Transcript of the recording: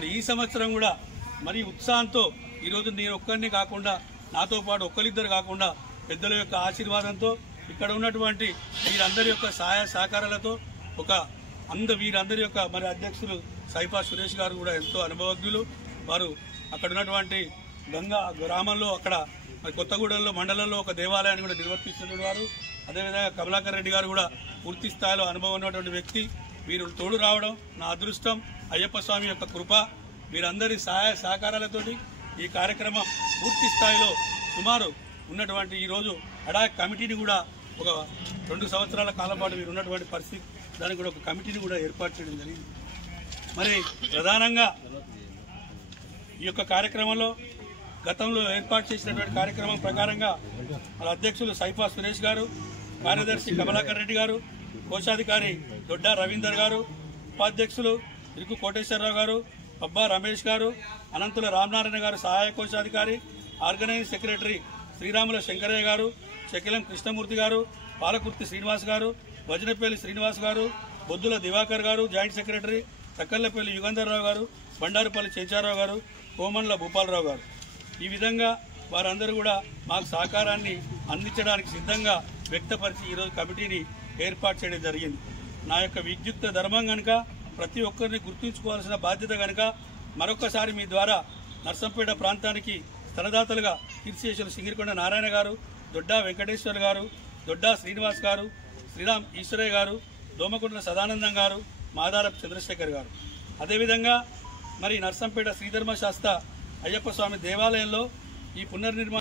మరి ఈ సంవత్సరం కూడా మరి ఉత్సాహంతో ఈరోజు నేను ఒక్కరిని కాకుండా నాతో పాటు ఒక్కరిద్దరు కాకుండా పెద్దల యొక్క ఆశీర్వాదంతో ఇక్కడ ఉన్నటువంటి వీరందరి యొక్క సహాయ సహకారాలతో వీరందరి యొక్క మరి అధ్యక్షులు సైఫా సురేష్ గారు కూడా ఎంతో అనుభవజ్ఞులు. వారు అక్కడ ఉన్నటువంటి గంగా గ్రామంలో అక్కడ మరి కొత్తగూడెంలో మండలంలో ఒక దేవాలయాన్ని కూడా నిర్వర్తిస్తున్న వారు. అదేవిధంగా కమలాకర్ రెడ్డి గారు కూడా పూర్తి స్థాయిలో అనుభవం ఉన్నటువంటి వ్యక్తి. వీరు తోడు రావడం నా అదృష్టం, అయ్యప్ప స్వామి యొక్క కృప. వీరందరి సహాయ సహకారాలతోటి ఈ కార్యక్రమం పూర్తి స్థాయిలో సుమారు ఉన్నటువంటి ఈరోజు అడాక్ కమిటీని కూడా ఒక 2 సంవత్సరాల కాలం పాటు వీరు ఉన్నటువంటి పరిస్థితి, దానికి కూడా ఒక కమిటీని కూడా ఏర్పాటు చేయడం జరిగింది. మరి ప్రధానంగా ఈ యొక్క కార్యక్రమంలో గతంలో ఏర్పాటు చేసినటువంటి కార్యక్రమం ప్రకారంగా మన అధ్యక్షులు సైఫా సురేష్ గారు, కార్యదర్శి కమలాకర్ రెడ్డి గారు, కోశాధికారి దొడ్డా రవీందర్ గారు, ఉపాధ్యక్షులు ఇరుకు కోటేశ్వరరావు గారు, పబ్బా రమేష్ గారు, అనంతుల రామనారాయణ గారు సహాయ కోశాధికారి, ఆర్గనైజింగ్ సెక్రటరీ శ్రీరాముల శంకరయ్య గారు, చెకిలం కృష్ణమూర్తి గారు, పాలకుర్తి శ్రీనివాస్ గారు, వజనపల్లి శ్రీనివాస్ గారు, బొద్దుల దివాకర్ గారు జాయింట్ సెక్రటరీ, తక్కల్లపల్లి యుగంధర్రావు గారు, బండారుపల్లి చేచారావు గారు, కోమన్ల భూపాలరావు గారు. ఈ విధంగా వారందరూ కూడా మాకు సహకారాన్ని అందించడానికి సిద్ధంగా వ్యక్తపరిచి ఈరోజు కమిటీని ఏర్పాటు చేయడం జరిగింది. నా యొక్క విద్యుక్త ధర్మం కనుక ప్రతి ఒక్కరిని గుర్తుంచుకోవాల్సిన బాధ్యత కనుక మరొకసారి మీ ద్వారా నర్సంపేట ప్రాంతానికి స్థలదాతలుగా కీర్తిశేషులు సింగిరికొండ నారాయణ గారు, దొడ్డా వెంకటేశ్వర్ గారు, దొడ్డా శ్రీనివాస్ గారు, శ్రీరామ్ ఈశ్వరయ్య గారు, దోమకొండ సదానందం గారు, మాదారపు చంద్రశేఖర్ గారు. అదేవిధంగా మరి నర్సంపేట శ్రీధర్మశాస్త్ర అయ్యప్ప స్వామి దేవాలయంలో ఈ పునర్నిర్మాణ